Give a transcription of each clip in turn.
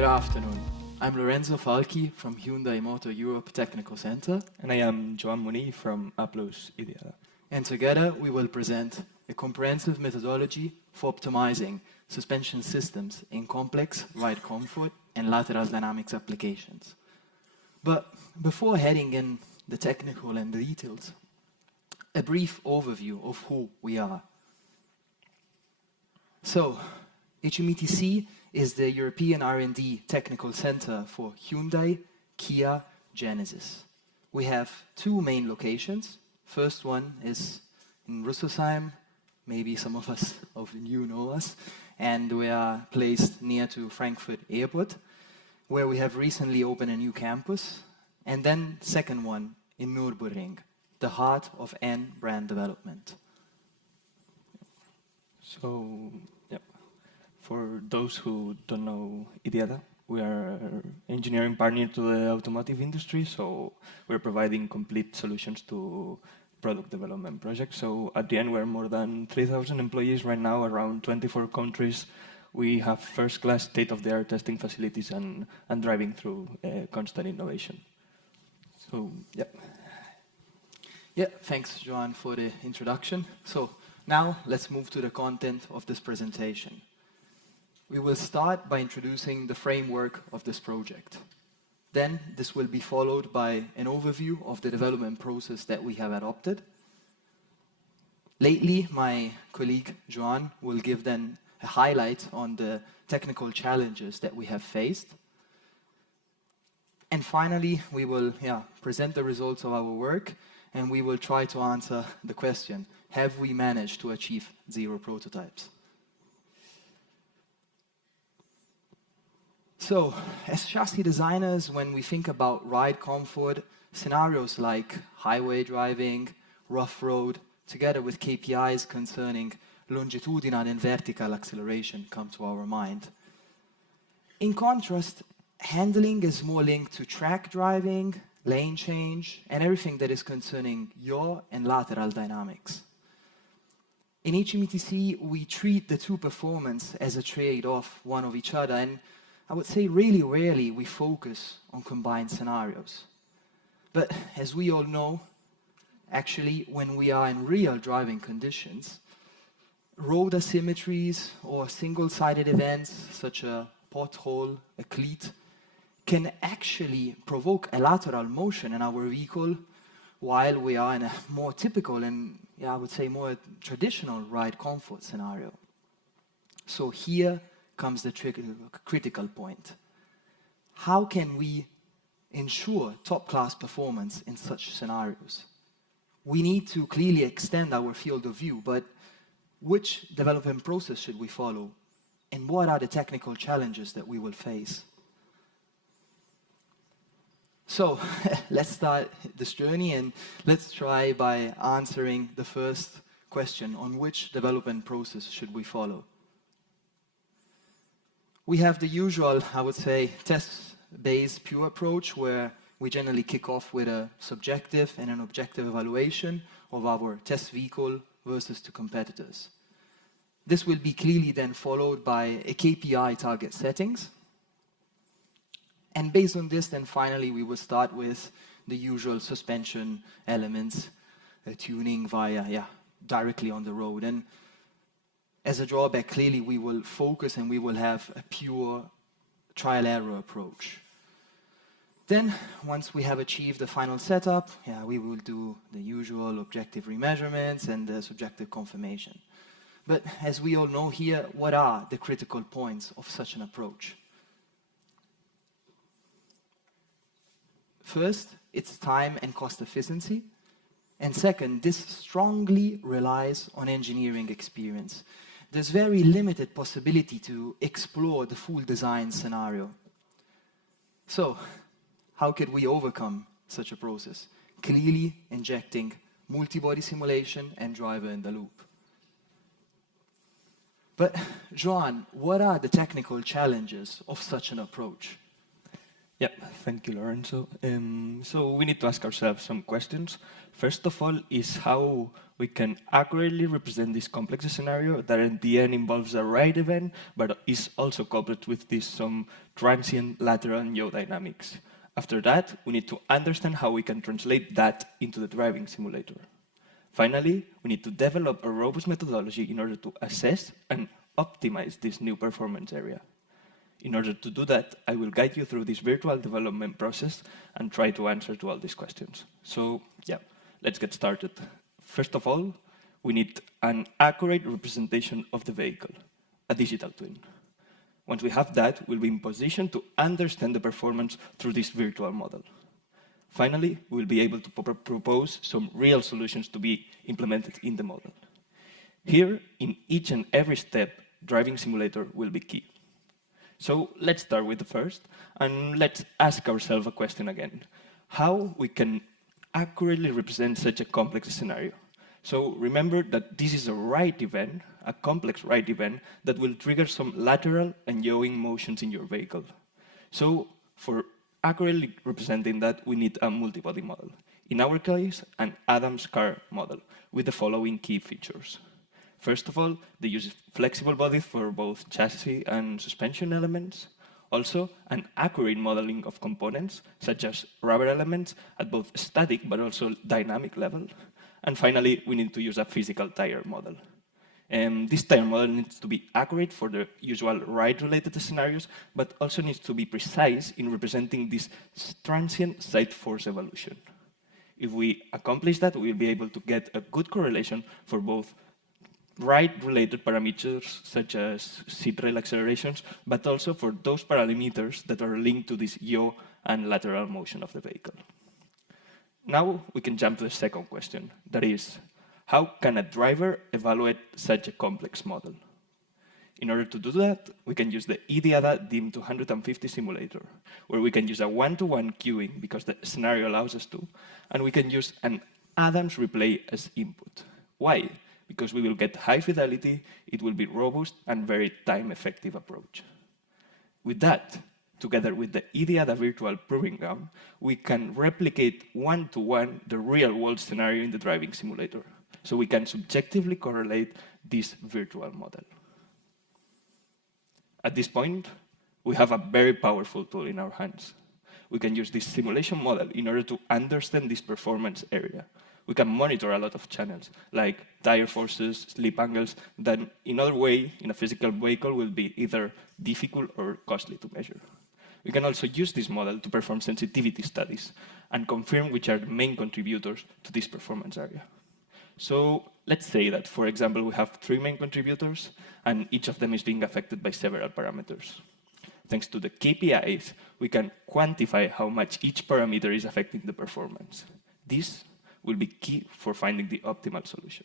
Good afternoon. I'm Lorenzo Falchi from Hyundai Motor Europe Technical Center. And I am Joan Monill from Applus IDIADA. And together we will present a comprehensive methodology for optimizing suspension systems in complex ride comfort and lateral dynamics applications. But before heading in the technical and the details, a brief overview of who we are. So, HMETC is the European R&D Technical Center for Hyundai, Kia, Genesis. We have two main locations. First one is in Rüsselsheim. Maybe some of you know us. And we are placed near to Frankfurt Airport, where we have recently opened a new campus. And then second one in Nürburgring, the heart of N brand development. So, for those who don't know IDIADA, we are an engineering partner to the automotive industry, so we're providing complete solutions to product development projects. So at the end, we're more than 3,000 employees right now, around 24 countries. We have first-class state-of-the-art testing facilities and driving through constant innovation. So, Yeah, thanks, Joan, for the introduction. So now let's move to the content of this presentation. We will start by introducing the framework of this project. Then this will be followed by an overview of the development process that we have adopted. Lately, my colleague Joan will give then a highlight on the technical challenges that we have faced. And finally, we will present the results of our work, and we will try to answer the question, have we managed to achieve zero prototypes? So, as chassis designers, when we think about ride comfort, scenarios like highway driving, rough road, together with KPIs concerning longitudinal and vertical acceleration come to our mind. In contrast, handling is more linked to track driving, lane change, and everything that is concerning yaw and lateral dynamics. In HMETC, we treat the two performance as a trade-off, one of each other, and I would say really rarely we focus on combined scenarios. But as we all know, actually when we are in real driving conditions, road asymmetries or single-sided events such a pothole, a cleat, can actually provoke a lateral motion in our vehicle while we are in a more typical and I would say more traditional ride comfort scenario. So here comes the critical point. How can we ensure top-class performance in such scenarios? We need to clearly extend our field of view, but which development process should we follow? And what are the technical challenges that we will face? So let's start this journey and let's try by answering the first question on which development process should we follow. We have the usual, I would say, test-based pure approach where we generally kick off with a subjective and an objective evaluation of our test vehicle versus the competitors. This will be clearly then followed by a KPI target settings. And based on this, then finally we will start with the usual suspension elements, tuning via, directly on the road. And as a drawback, clearly we will focus and we will have a pure trial-error approach. Then, once we have achieved the final setup, we will do the usual objective remeasurements and the subjective confirmation. But as we all know here, what are the critical points of such an approach? First, it's time and cost efficiency. And second, this strongly relies on engineering experience. There's very limited possibility to explore the full design scenario. So, how could we overcome such a process? Clearly injecting multi-body simulation and driver in the loop. But, Joan, what are the technical challenges of such an approach? Yeah, thank you, Lorenzo. So we need to ask ourselves some questions. First of all is how we can accurately represent this complex scenario that in the end involves a ride event, but is also coupled with this some transient lateral and yaw dynamics. After that, we need to understand how we can translate that into the driving simulator. Finally, we need to develop a robust methodology in order to assess and optimize this new performance area. In order to do that, I will guide you through this virtual development process and try to answer to all these questions. So, yeah, let's get started. First of all, we need an accurate representation of the vehicle, a digital twin. Once we have that, we'll be in position to understand the performance through this virtual model. Finally, we'll be able to propose some real solutions to be implemented in the model. Here, in each and every step, driving simulator will be key. So let's start with the first, and let's ask ourselves a question again. How we can accurately represent such a complex scenario? So remember that this is a ride event, a complex ride event, that will trigger some lateral and yawing motions in your vehicle. So for accurately representing that, we need a multi-body model. In our case, an Adams car model, with the following key features. First of all, they use flexible bodies for both chassis and suspension elements. Also, an accurate modeling of components, such as rubber elements, at both static but also dynamic level. And finally, we need to use a physical tire model. This tire model needs to be accurate for the usual ride-related scenarios, but also needs to be precise in representing this transient side force evolution. If we accomplish that, we'll be able to get a good correlation for both ride-related parameters, such as seat rail accelerations, but also for those parameters that are linked to this yaw and lateral motion of the vehicle. Now we can jump to the second question, that is, how can a driver evaluate such a complex model? In order to do that, we can use the IDIADA DiM250 simulator, where we can use a one-to-one queuing because the scenario allows us to, and we can use an Adams replay as input. Why? Because we will get high fidelity, it will be robust and very time-effective approach. With that, together with the IDIADA virtual proving ground, we can replicate one-to-one the real-world scenario in the driving simulator. So we can subjectively correlate this virtual model. At this point, we have a very powerful tool in our hands. We can use this simulation model in order to understand this performance area. We can monitor a lot of channels, like tire forces, slip angles, that in other way, in a physical vehicle, will be either difficult or costly to measure. We can also use this model to perform sensitivity studies and confirm which are the main contributors to this performance area. So let's say that, for example, we have 3 main contributors, and each of them is being affected by several parameters. Thanks to the KPIs, we can quantify how much each parameter is affecting the performance. This will be key for finding the optimal solution.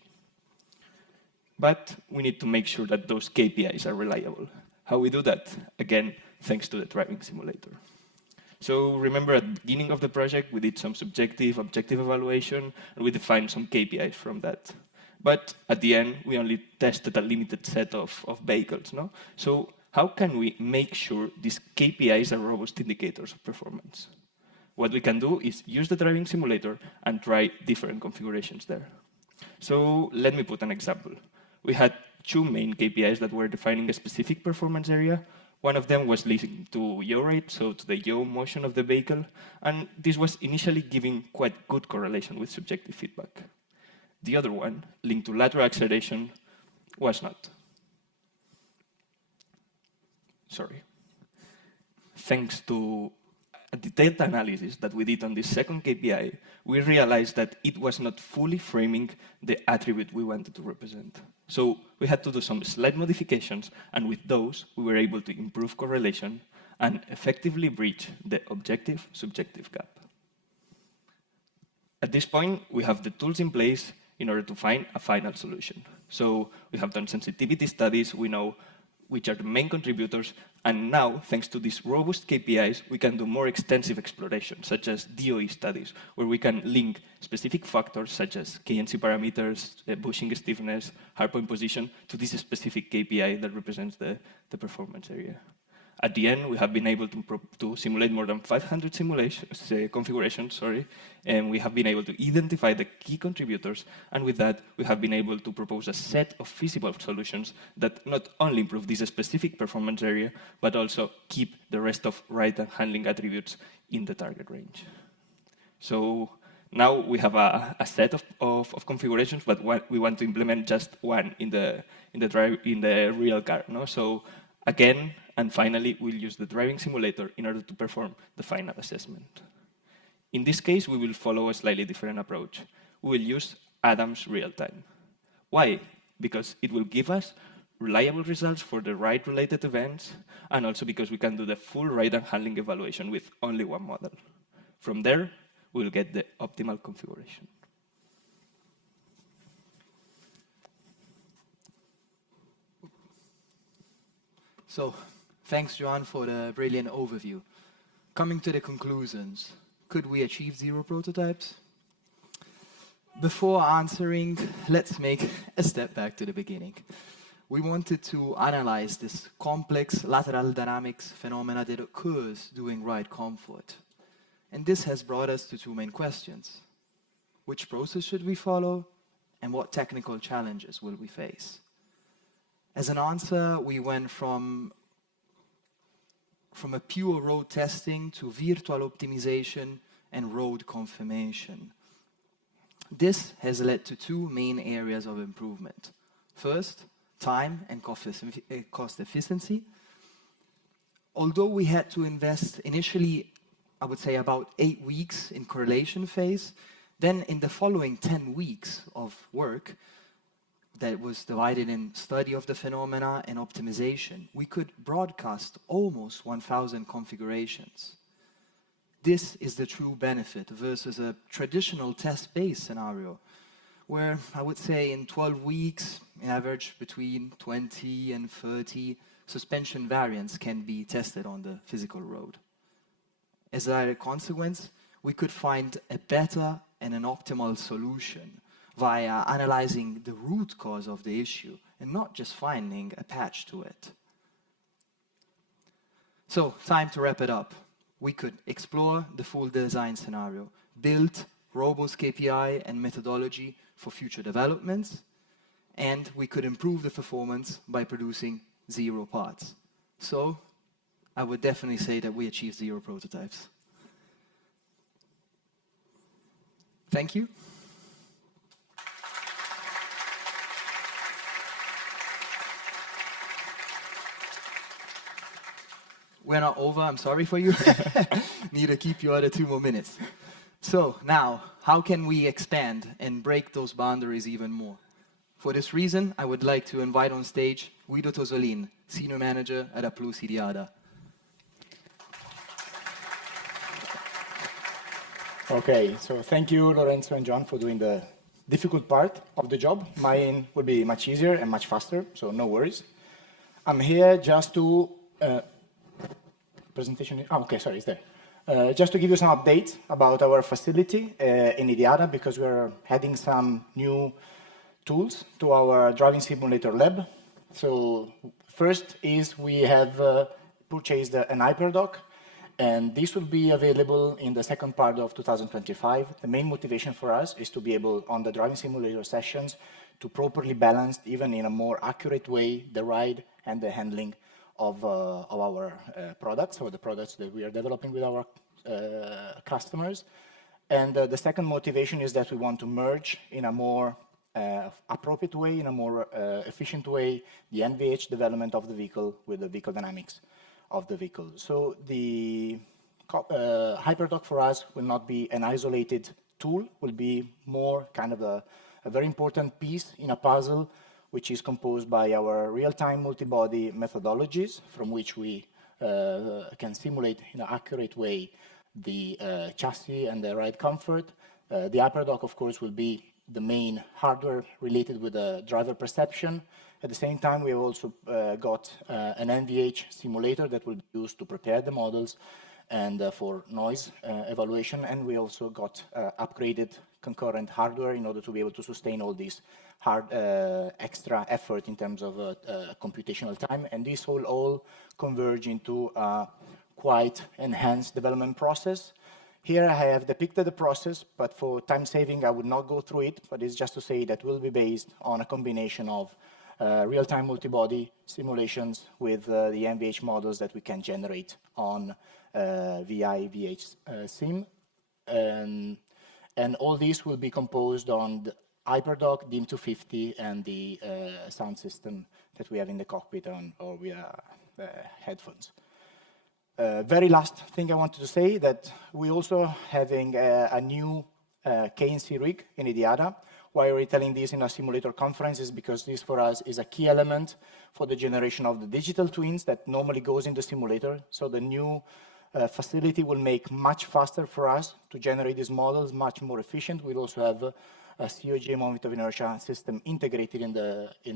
But we need to make sure that those KPIs are reliable. How we do that? Again, thanks to the driving simulator. So remember at the beginning of the project, we did some subjective, objective evaluation, and we defined some KPIs from that. But at the end, we only tested a limited set of vehicles, no? So how can we make sure these KPIs are robust indicators of performance? What we can do is use the driving simulator and try different configurations there. So let me put an example. We had 2 main KPIs that were defining a specific performance area. One of them was linked to yaw rate, so to the yaw motion of the vehicle, and this was initially giving quite good correlation with subjective feedback. The other one, linked to lateral acceleration, was not. Sorry. Thanks to a detailed analysis that we did on this second KPI, we realized that it was not fully framing the attribute we wanted to represent. So we had to do some slight modifications, and with those, we were able to improve correlation and effectively bridge the objective-subjective gap. At this point, we have the tools in place in order to find a final solution. So we have done sensitivity studies, we know which are the main contributors, and now, thanks to these robust KPIs, we can do more extensive exploration, such as DOE studies, where we can link specific factors, such as KNC parameters, bushing stiffness, hardpoint position, to this specific KPI that represents the performance area. At the end, we have been able to simulate more than 500 configurations, and we have been able to identify the key contributors, and with that, we have been able to propose a set of feasible solutions that not only improve this specific performance area, but also keep the rest of ride and handling attributes in the target range. So now we have a set of configurations, but we want to implement just one in the real car. No? So again, and finally, we'll use the driving simulator in order to perform the final assessment. In this case, we will follow a slightly different approach. We will use Adam's real-time. Why? Because it will give us reliable results for the ride-related events, and also because we can do the full ride and handling evaluation with only one model. From there, we'll get the optimal configuration. So, thanks, Joan, for the brilliant overview. Coming to the conclusions, could we achieve 0 prototypes? Before answering, let's make a step back to the beginning. We wanted to analyze this complex lateral dynamics phenomena that occurs during ride comfort. And this has brought us to 2 main questions. Which process should we follow? And what technical challenges will we face? As an answer, we went from a pure road testing to virtual optimization and road confirmation. This has led to 2 main areas of improvement. First, time and cost efficiency. Although we had to invest initially, I would say, about 8 weeks in correlation phase, then in the following 10 weeks of work, that was divided in study of the phenomena and optimization, we could broadcast almost 1,000 configurations. This is the true benefit versus a traditional test-based scenario, where I would say in 12 weeks, on average between 20 and 30 suspension variants can be tested on the physical road. As a consequence, we could find a better and an optimal solution via analyzing the root cause of the issue and not just finding a patch to it. So, time to wrap it up. We could explore the full design scenario, build robust KPI and methodology for future developments, and we could improve the performance by producing 0 parts. So, I would definitely say that we achieved 0 prototypes. Thank you. We're not over, I'm sorry for you. Need to keep you other 2 more minutes. So now, how can we expand and break those boundaries even more? For this reason, I would like to invite on stage Guido Tosolin, Senior Manager at Applus IDIADA. Okay, so thank you, Lorenzo and Joan, for doing the difficult part of the job. Mine will be much easier and much faster, so no worries. I'm here just to... it's there. Just to give you some updates about our facility in IDIADA, because we're adding some new tools to our driving simulator lab. So first is we have purchased an hyperdock, and this will be available in the second part of 2025. The main motivation for us is to be able, on the driving simulator sessions, to properly balance, even in a more accurate way, the ride and the handling of our products, or the products that we are developing with our customers. And the second motivation is that we want to merge in a more appropriate way, in a more efficient way, the NVH development of the vehicle with the vehicle dynamics of the vehicle. So the hyperdock for us will not be an isolated tool, will be more kind of a very important piece in a puzzle, which is composed by our real-time multi-body methodologies, from which we can simulate in an accurate way the chassis and the ride comfort. The hyperdock, of course, will be the main hardware related with the driver perception. At the same time, we have also got an NVH simulator that will be used to prepare the models and for noise evaluation, and we also got upgraded concurrent hardware in order to be able to sustain all these hard extra effort in terms of computational time, and this will all converge into a quite enhanced development process. Here I have depicted the process, but for time saving I would not go through it, but it's just to say that will be based on a combination of real-time multi-body simulations with the NVH models that we can generate on VI-VH sim. And all these will be composed on the HyperDock, DiM250, and the sound system that we have in the cockpit or via headphones. Very last thing I wanted to say that we also having a new KNC rig in IDIADA. Why we're telling this in a simulator conference is because this for us is a key element for the generation of the digital twins that normally goes in the simulator. So the new facility will make much faster for us to generate these models, much more efficient. We'll also have a COG moment of inertia system integrated in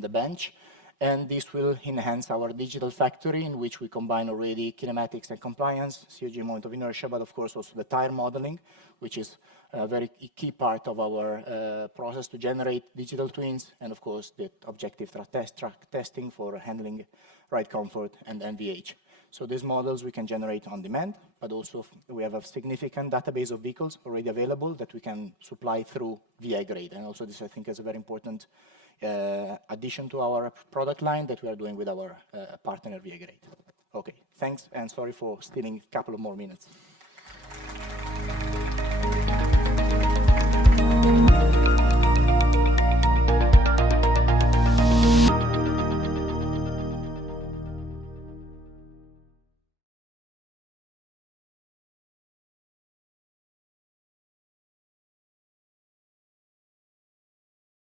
the bench. And this will enhance our digital factory in which we combine already kinematics and compliance, COG moment of inertia, but of course also the tire modeling, which is a very key part of our process to generate digital twins, and of course the objective track testing for handling ride comfort and NVH. So these models we can generate on demand, but also we have a significant database of vehicles already available that we can supply through VI grade. And also this I think is a very important addition to our product line that we are doing with our partner VI grade. Okay, thanks and sorry for stealing a couple of more minutes.